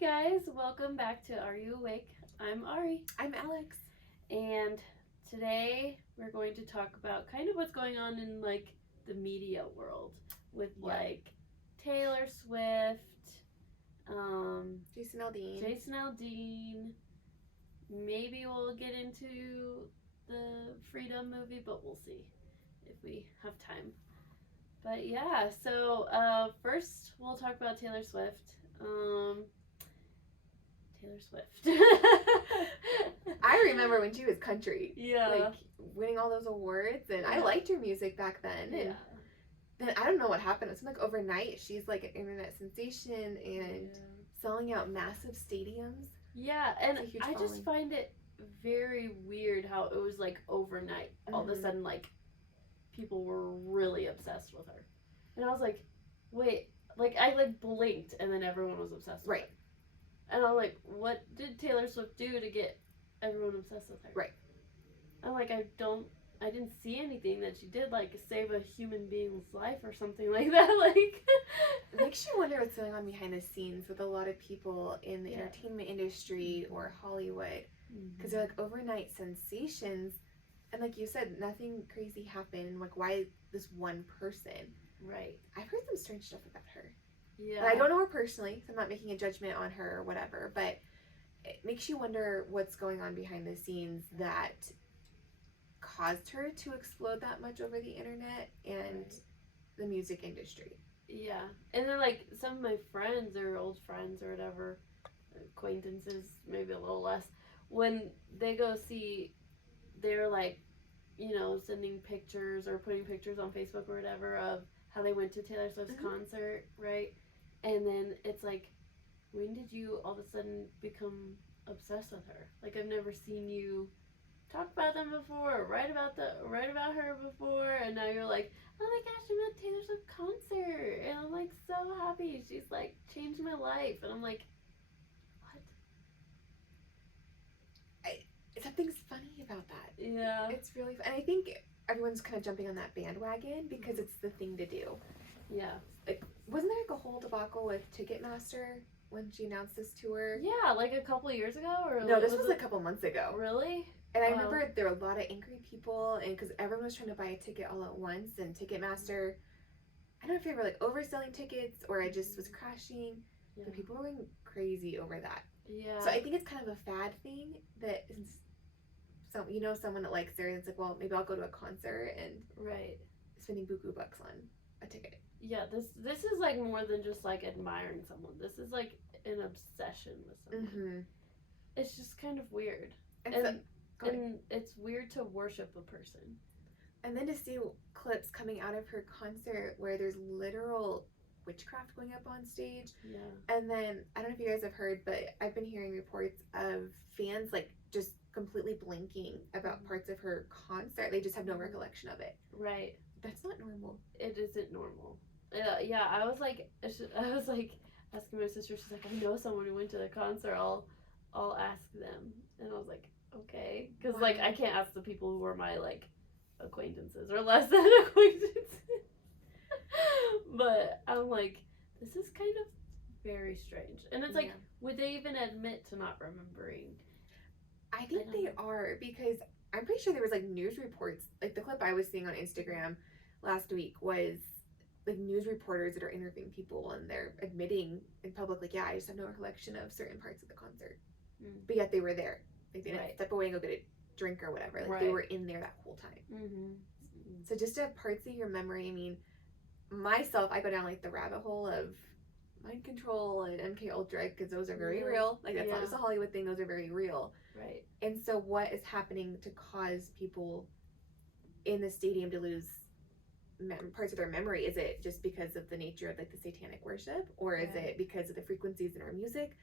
Hi guys, welcome back to Are You Awake? I'm Ari. I'm Alex. And today we're going to talk about kind of what's going on in like the media world with like Taylor Swift, Jason Aldean. Jason Aldean. Maybe we'll get into the Freedom movie, but we'll see if we have time. But yeah, so first we'll talk about Taylor Swift. Taylor Swift. I remember when she was country. Yeah. Like winning all those awards, and I liked her music back then. And Yeah. then I don't know what happened. It's like overnight she's like an internet sensation and selling out massive stadiums. Yeah, and I following. just find it very weird how it was like overnight. All of a sudden, like people were really obsessed with her, and I was like, wait, like I like blinked, and then everyone was obsessed with her. And I'm like, what did Taylor Swift do to get everyone obsessed with her? Right. I'm like, I didn't see anything that she did, like, save a human being's life or something like that. Like, it makes you wonder what's going on behind the scenes with a lot of people in the entertainment industry or Hollywood. Because they're like overnight sensations. And like you said, nothing crazy happened. Like, why this one person? Right. I've heard some strange stuff about her. Yeah. And I don't know her personally, so I'm not making a judgment on her or whatever, but it makes you wonder what's going on behind the scenes that caused her to explode that much over the internet and the music industry. Yeah. And then, like, some of my friends or old friends or whatever, acquaintances, maybe a little less, when they go see, they're like, you know, sending pictures or putting pictures on Facebook or whatever of how they went to Taylor Swift's concert, right? And then it's like, when did you all of a sudden become obsessed with her? Like, I've never seen you talk about them before or write about her before, and now you're like, oh my gosh, I'm at Taylor Swift concert, and I'm like so happy. She's like changed my life, and I'm like, what? Something's funny about that. Yeah. It's really fun. And I think everyone's kind of jumping on that bandwagon because it's the thing to do. Yeah. Like, wasn't there like a whole debacle with Ticketmaster when she announced this tour? Yeah, like a couple of years ago? Or no, this was a couple months ago. Really? And I remember there were a lot of angry people, and because everyone was trying to buy a ticket all at once, and Ticketmaster, I don't know if they were like overselling tickets or I just was crashing, but people were going crazy over that. Yeah. So I think it's kind of a fad thing that is, so you know, someone that likes her, and it's like, well, maybe I'll go to a concert and spending buku bucks on a ticket. Yeah, this is like more than just like admiring someone. This is like an obsession with someone. It's just kind of weird. And it's weird to worship a person. And then to see clips coming out of her concert where there's literal witchcraft going up on stage. Yeah. And then, I don't know if you guys have heard, but I've been hearing reports of fans like just completely blinking about parts of her concert. They just have no recollection of it. Right. That's not normal. It isn't normal. Yeah, I was like asking my sister, she's like, I know someone who went to the concert, I'll ask them. And I was like, okay. Because, like, I can't ask the people who are my, like, acquaintances or less than acquaintances. But I'm like, this is kind of very strange. And it's like, would they even admit to not remembering? I think they are, because I'm pretty sure there was, like, news reports. Like, the clip I was seeing on Instagram last week was, like, news reporters that are interviewing people, and they're admitting in public, like, yeah, I just have no recollection of certain parts of the concert. But yet they were there. Like, they didn't step away and go get a drink or whatever. Like, they were in there that whole time. So just to have parts of your memory, I mean, myself, I go down, like, the rabbit hole of mind control and MK Ultra, because those are very real. Like, that's not just a Hollywood thing. Those are very real. Right. And so what is happening to cause people in the stadium to lose parts of their memory? Is it just because of the nature of, like, the satanic worship? Or is it because of the frequencies in our music?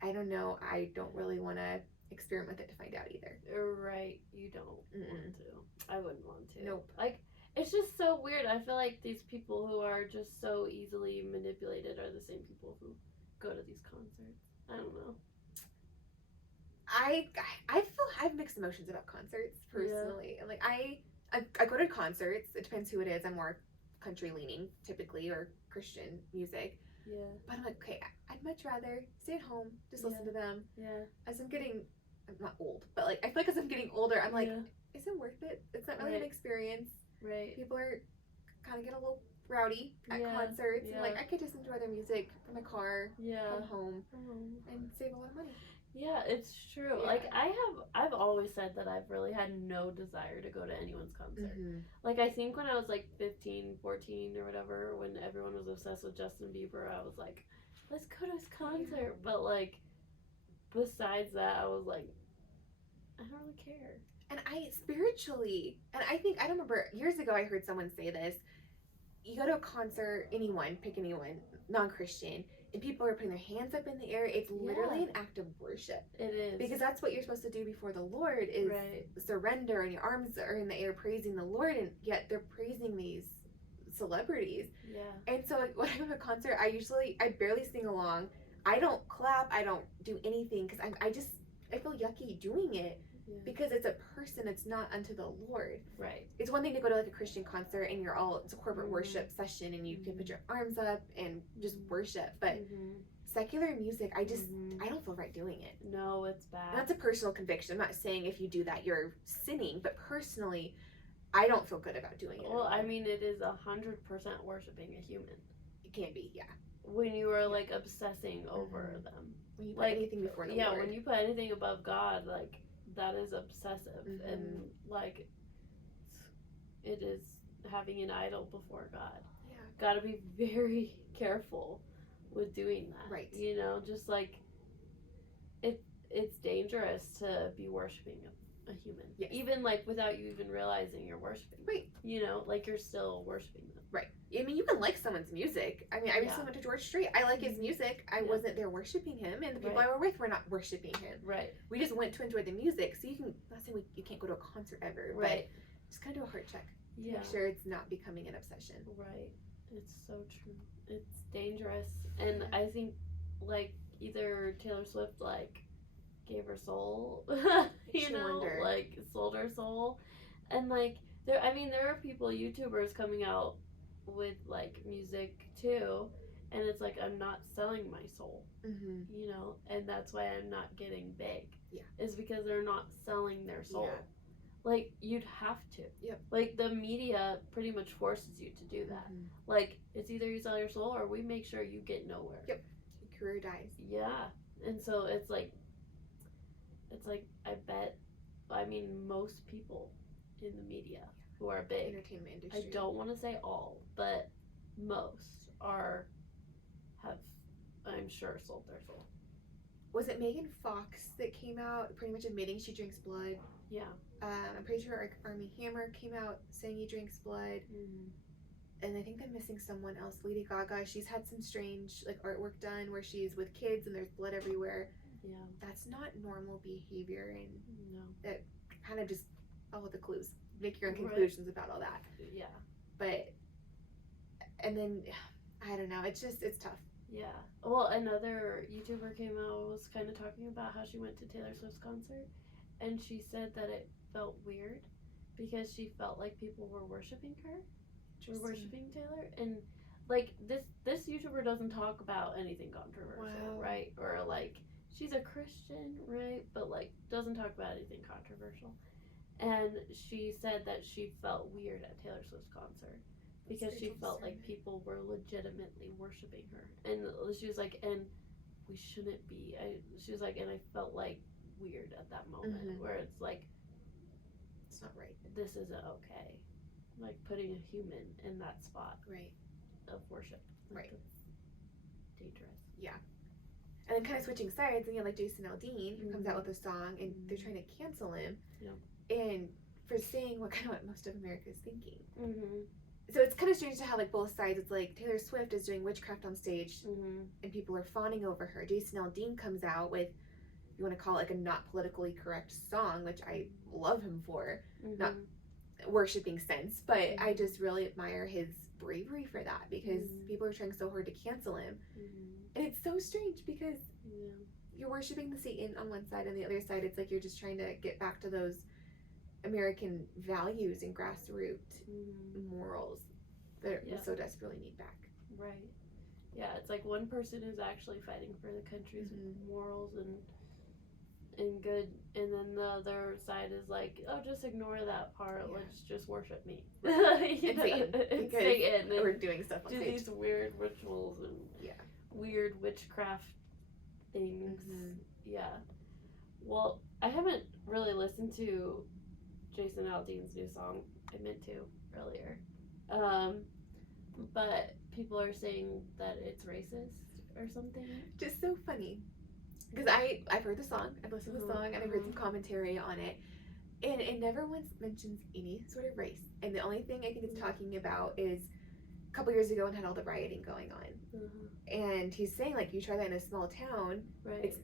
I don't know. I don't really want to experiment with it to find out either. Right. You don't want to. I wouldn't want to. Nope. Like, it's just so weird. I feel like these people who are just so easily manipulated are the same people who go to these concerts. I don't know. I feel I have mixed emotions about concerts personally. And like I go to concerts. It depends who it is. I'm more country leaning typically, or Christian music. Yeah. But I'm like, okay, I'd much much rather stay at home, just listen to them. Yeah. As I'm not old, but like I feel like as I'm getting older, I'm like, is it worth it? It's not really an experience. Right. People are kind of get a little rowdy at concerts, and like I could just enjoy their music from my car, come home, and save a lot of money. Yeah, it's true. Yeah. Like I've always said that I've really had no desire to go to anyone's concert. Mm-hmm. Like I think when I was like 15, 14 or whatever, when everyone was obsessed with Justin Bieber, I was like, let's go to his concert. Yeah. But like besides that, I was like, I don't really care. And I spiritually, and I think, I don't remember, years ago I heard someone say this, you go to a concert, pick anyone, non-Christian, and people are putting their hands up in the air, it's literally an act of worship. It is. Because that's what you're supposed to do before the Lord, is surrender, and your arms are in the air praising the Lord, and yet they're praising these celebrities. Yeah. And so when I go to a concert, I barely sing along, I don't clap, I don't do anything, because I feel yucky doing it. Yeah. Because it's a person, it's not unto the Lord. Right. It's one thing to go to like a Christian concert and it's a corporate worship session and you can put your arms up and just worship. But secular music, I don't feel right doing it. No, it's bad. And that's a personal conviction. I'm not saying if you do that you're sinning, but personally, I don't feel good about doing it. Well, I mean, it is 100% worshiping a human. It can be, yeah. When you are like obsessing over them. When you put anything before the Lord. Yeah, when you put anything above God, like, that is obsessive, and like it is having an idol before God. Yeah, gotta be very careful with doing that. Right. You know, just like it's dangerous to be worshiping a human. Yes. Even like without you even realizing you're worshiping. Right. You know, like you're still worshiping them. Right. I mean, you can like someone's music. I mean, I recently went to George Strait. I like his music. I wasn't there worshiping him, and the people I were with were not worshiping him. Right. We just went to enjoy the music. So you can, not saying you can't go to a concert ever, but just kind of do a heart check. Yeah. Make sure it's not becoming an obsession. Right. It's so true. It's dangerous. And I think, like, either Taylor Swift, like, gave her soul, you know, like, sold her soul. And, like, there are people, YouTubers coming out with like music too, and it's like, I'm not selling my soul, you know, and that's why I'm not getting big. Yeah, is because they're not selling their soul. Yeah. Like, you'd have to. Yep. Like, the media pretty much forces you to do that. Like, it's either you sell your soul or we make sure you get nowhere. Yep. Your career dies. Yeah. And so it's like I mean most people in the media who are big, entertainment industry, I don't want to say all, but most have, I'm sure, sold their soul. Was it Megan Fox that came out pretty much admitting she drinks blood? Yeah. I'm pretty sure Armie Hammer came out saying he drinks blood. And I think they're missing someone else. Lady Gaga, she's had some strange like artwork done where she's with kids and there's blood everywhere. Yeah. That's not normal behavior, and that kind of just follow the clues. Make your own conclusions about all that. Yeah. But, and then, I don't know, it's tough. Yeah. Well, another YouTuber came out, was kind of talking about how she went to Taylor Swift's concert, and she said that it felt weird because she felt like people were worshiping her. Were worshiping Taylor. And, like, this YouTuber doesn't talk about anything controversial, right? Or, like, she's a Christian, right? But, like, doesn't talk about anything controversial. And she said that she felt weird at Taylor Swift's concert because she felt like people were legitimately worshiping her. And she was like, and we shouldn't be. She was like, and I felt like weird at that moment where it's like, it's not right. This isn't okay. Like putting a human in that spot of worship. Like, dangerous. Yeah. And then kind of switching sides, and you have like Jason Aldean who comes out with a song and they're trying to cancel him. Yeah. And for saying what most of America is thinking. So it's kind of strange to have like both sides. It's like Taylor Swift is doing witchcraft on stage and people are fawning over her. Jason Aldean comes out with, you want to call it like a not politically correct song, which I love him for, not worshiping sense, but I just really admire his bravery for that because people are trying so hard to cancel him. And it's so strange because you're worshiping the Satan on one side, and the other side it's like you're just trying to get back to those American values and grassroots morals that we so desperately need back. Right. Yeah, it's like one person who's actually fighting for the country's morals and good, and then the other side is like, oh, just ignore that part. Let's just worship me. And Satan, and because Satan, and we're doing stuff on do stage. these weird rituals and weird witchcraft things. Yeah. Well, I haven't really listened to Jason Aldean's new song. I meant to earlier. But people are saying that it's racist or something. Just so funny. Because I've heard the song, I've listened to the song, and I've heard some commentary on it. And it never once mentions any sort of race. And the only thing I think it's talking about is a couple years ago and had all the rioting going on. And he's saying, like, you try that in a small town, it's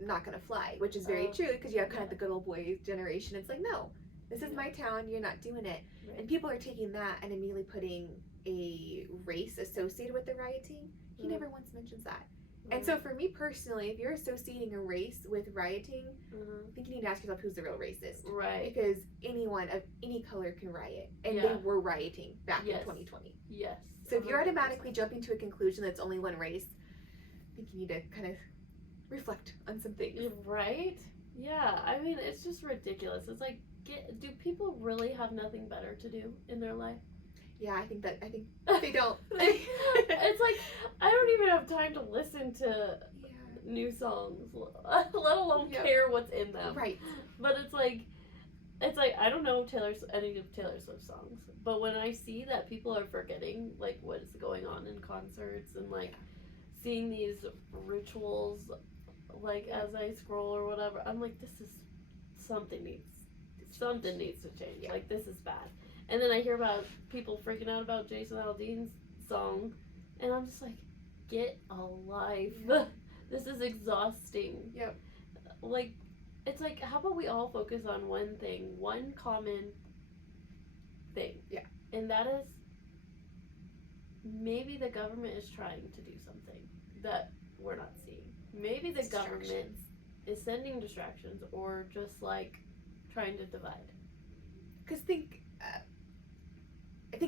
not going to fly. Which is very true, because you have kind of the good old boy generation. It's like, no, this is my town, you're not doing it. And people are taking that and immediately putting a race associated with the rioting. He never once mentions that. And so for me personally, if you're associating a race with rioting, I think you need to ask yourself who's the real racist. Right. Because anyone of any color can riot. And they were rioting back in 2020. Yes. So if you're automatically jumping to a conclusion that's only one race, I think you need to kind of reflect on some things. Right? Yeah. I mean, it's just ridiculous. It's like, do people really have nothing better to do in their life? Yeah, I think they don't. It's like, I don't even have time to listen to new songs, let alone care what's in them. Right. But it's like I don't know any of Taylor Swift songs, but when I see that people are forgetting like what is going on in concerts and like seeing these rituals, like as I scroll or whatever, I'm like, this is something needs to change. Like, this is bad. And then I hear about people freaking out about Jason Aldean's song, and I'm just like, get a life. This is exhausting. Yep. Like, it's like, how about we all focus on one thing, one common thing? Yeah. And that is, maybe the government is trying to do something that we're not seeing. Maybe the government is sending distractions or just like trying to divide. Because think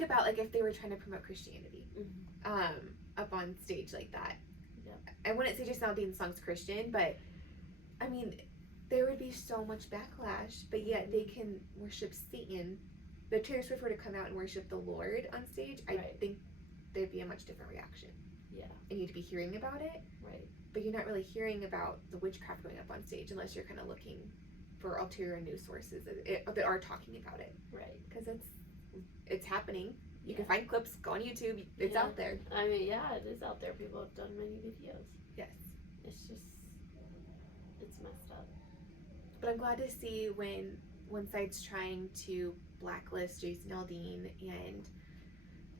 about like if they were trying to promote Christianity up on stage like that. Yeah. I wouldn't say Jason Aldean's song's Christian, but I mean there would be so much backlash, but yet they can worship Satan. If Taylor Swift were to come out and worship the Lord on stage, I think there'd be a much different reaction. Yeah. And you'd be hearing about it. Right. But you're not really hearing about the witchcraft going up on stage unless you're kind of looking for ulterior news sources that are talking about it. Right. Because it's happening. You can find clips, go on YouTube, it's out there. I mean, yeah, it is out there. People have done many videos. Yes. It's messed up. But I'm glad to see when one side's trying to blacklist Jason Aldean, and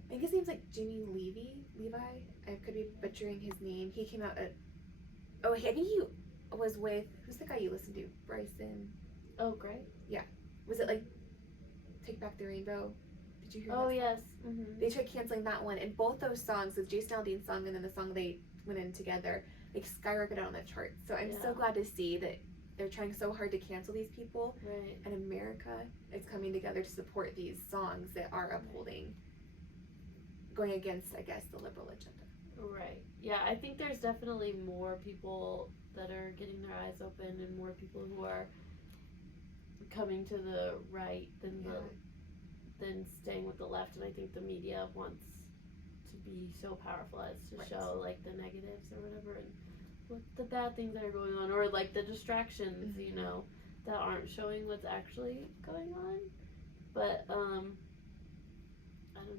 I think his name's like Jimmy Levi. I could be butchering his name. He came out I think he was with, who's the guy you listen to? Bryson. Oh, great. Yeah. Was it like Take Back the Rainbow? Did you hear that? Oh, yes. They tried canceling that one, and both those songs, the Jason Aldean song and then the song they went in together, like skyrocketed on the charts. So I'm so glad to see that they're trying so hard to cancel these people. Right. And America is coming together to support these songs that are upholding, going against, I guess, the liberal agenda. Right. Yeah, I think there's definitely more people that are getting their eyes open and more people who are coming to the right than than staying with the left, and I think the media wants to be so powerful as to show like the negatives or whatever and what the bad things that are going on, or like the distractions, you know, that aren't showing what's actually going on. But I don't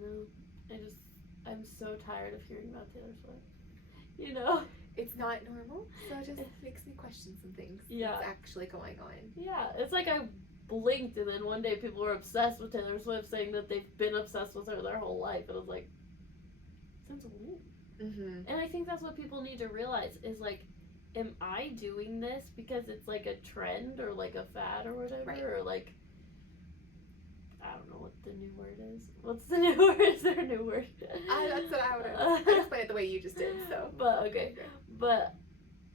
know. I'm so tired of hearing about Taylor Swift. You know? It's not normal, so it just makes me question some things. Yeah. What's actually going on. Yeah, it's like I blinked and then one day people were obsessed with Taylor Swift, saying that they've been obsessed with her their whole life. And I was like, since when? And I think that's what people need to realize is like, am I doing this because it's like a trend or like a fad or whatever? Or like, I don't know what the new word is. What's the new word? Is there a new word? That's what I would have. I explained it the way you just did, so. But, okay. But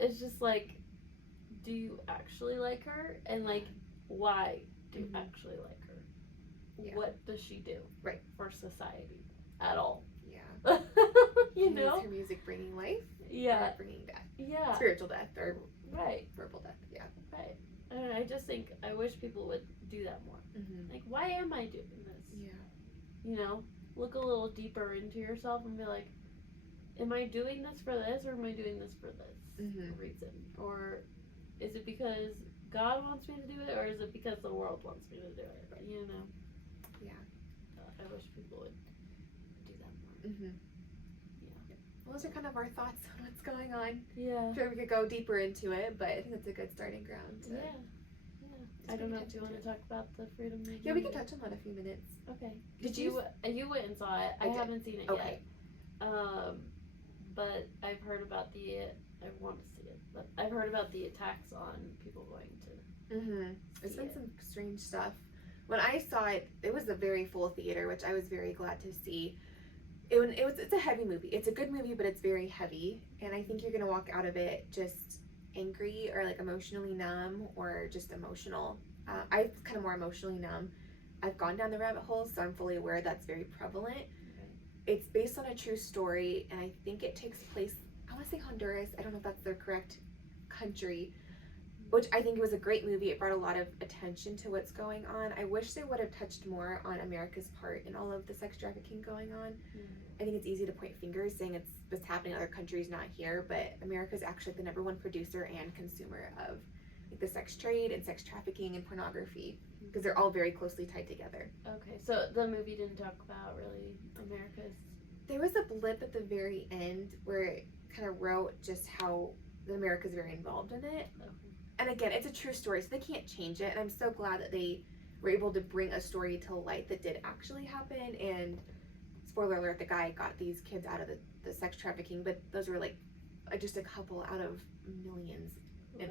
it's just like, do you actually like her? And like, why do you actually like her? Yeah. What does she do for society at all? Yeah. You know? Is her music bringing life? Yeah. Or bringing death? Yeah. Spiritual death or Right. verbal death. Yeah. Right. And I just think I wish people would do that more. Mm-hmm. Like, why am I doing this? Yeah. You know, look a little deeper into yourself and be like, am I doing this for this, or am I doing this for this reason? Or is it because God wants me to do it, or is it because the world wants me to do it? You know? Yeah. I wish people would do that more. Mm-hmm. Yeah. Well, those are kind of our thoughts on what's going on. Yeah. I'm sure we could go deeper into it, but I think that's a good starting ground. Yeah. I don't know if you want to talk about the Freedom movie. Yeah, we can touch on that a few minutes. Okay. Did you? You went and saw it. I haven't seen it yet. But I've heard about I want to see it, but I've heard about the attacks on people going to. Mm-hmm. There's been some strange stuff. When I saw it, it was a very full theater, which I was very glad to see. It's a heavy movie. It's a good movie, but it's very heavy, and I think you're gonna walk out of it just angry or like emotionally numb or just emotional. I'm kind of more emotionally numb. I've gone down the rabbit hole, so I'm fully aware that's very prevalent. Okay. It's based on a true story, and I think it takes place, I want to say Honduras. I don't know if that's their correct country, which I think it was a great movie. It brought a lot of attention to what's going on. I wish they would have touched more on America's part in all of the sex trafficking going on. I think it's easy to point fingers saying it's what's happening in other countries, not here, but America's actually the number one producer and consumer of like the sex trade and sex trafficking and pornography, because they're all very closely tied together. Okay, so the movie didn't talk about really America's. There was a blip at the very end where it kind of wrote just how America's very involved in it. Okay. And again, it's a true story, so they can't change it. And I'm so glad that they were able to bring a story to light that did actually happen. And spoiler alert, the guy got these kids out of the sex trafficking, but those were like just a couple out of millions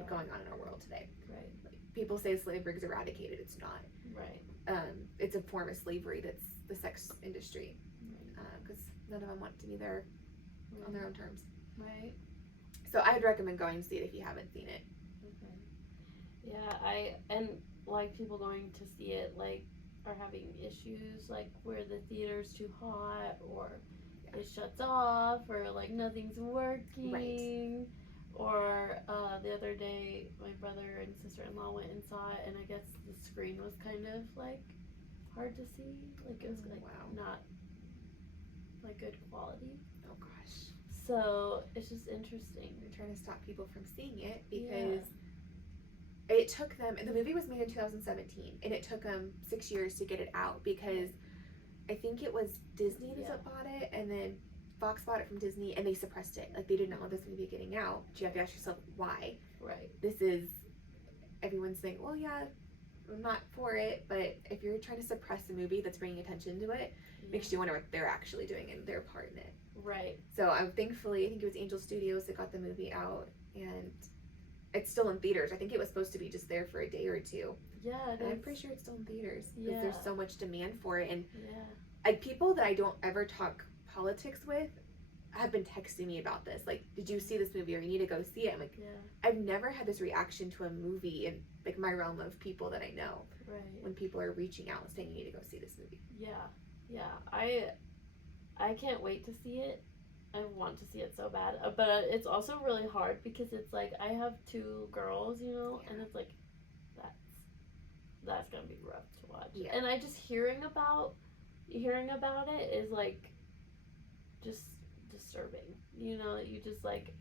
going on in our world today. Right. Like, people say slavery is eradicated. It's not. Right. It's a form of slavery that's the sex industry, because none of them want to be there on their own terms. Right. So I'd recommend going to see it if you haven't seen it. Okay. Yeah, and like people going to see it like are having issues like where the theater's too hot or it shuts off or like nothing's working. Right. Or the other day my brother and sister-in-law went and saw it, and I guess the screen was kind of like hard to see, like it was like not like good quality. Oh gosh. So it's just interesting. They're trying to stop people from seeing it because it took them, and the movie was made in 2017, and it took them 6 years to get it out because I think it was Disney that bought it, and then Fox bought it from Disney, and they suppressed it. Like, they did not want this movie getting out. You have to ask yourself, why? Right. This is, everyone's saying, well, yeah, I'm not for it, but if you're trying to suppress a movie that's bringing attention to it, makes you wonder what they're actually doing and their part in it. Right. So thankfully, I think it was Angel Studios that got the movie out, and it's still in theaters. I think it was supposed to be just there for a day or two. Yeah, and I'm pretty sure it's still in theaters because there's so much demand for it. And like people that I don't ever talk politics with have been texting me about this. Like, did you see this movie, or you need to go see it? I'm like, I've never had this reaction to a movie in like my realm of people that I know. Right. When people are reaching out and saying you need to go see this movie. Yeah. I can't wait to see it. I want to see it so bad, but it's also really hard because it's like I have 2 girls, you know, and it's like that's gonna be rough to watch. Yeah. And I just hearing about it is like just disturbing. You know, you just like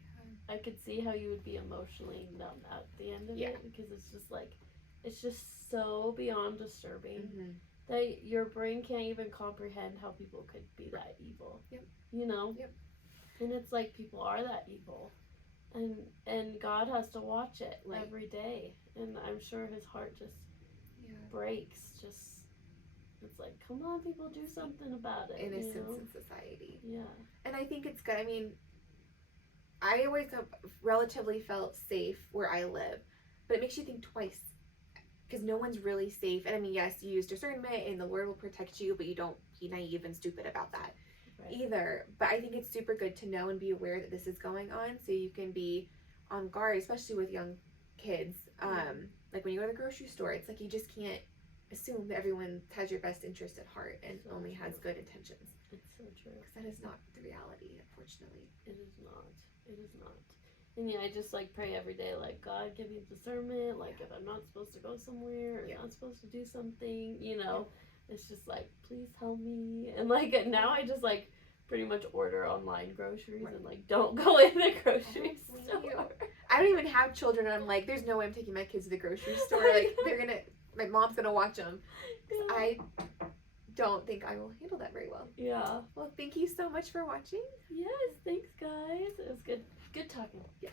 I could see how you would be emotionally numb at the end of it because it's just so beyond disturbing that your brain can't even comprehend how people could be that evil. You know? And it's like people are that evil. And God has to watch it every day. And I'm sure his heart just breaks. It's like, come on, people, do something about it. Innocence in society. Yeah. And I think it's good. I mean, I always have relatively felt safe where I live, but it makes you think twice because no one's really safe. And I mean, yes, you use discernment and the Lord will protect you, but you don't be naive and stupid about that either. But I think it's super good to know and be aware that this is going on so you can be on guard, especially with young kids. Like when you go to the grocery store, it's like you just can't assume that everyone has your best interest at heart and only has good intentions. It's so true. Because that is not the reality, unfortunately. It is not. It is not. And yeah, I just like pray every day, like, God, give me discernment. Like, if I'm not supposed to go somewhere or not supposed to do something, you know, it's just like, please help me. And like now I just like pretty much order online groceries and like don't go in the grocery store. I don't even have children, and I'm like, there's no way I'm taking my kids to the grocery store. Like, my mom's gonna watch them. Yeah. I don't think I will handle that very well. Yeah. Well, thank you so much for watching. Yes, thanks guys. It was good talking. Yes.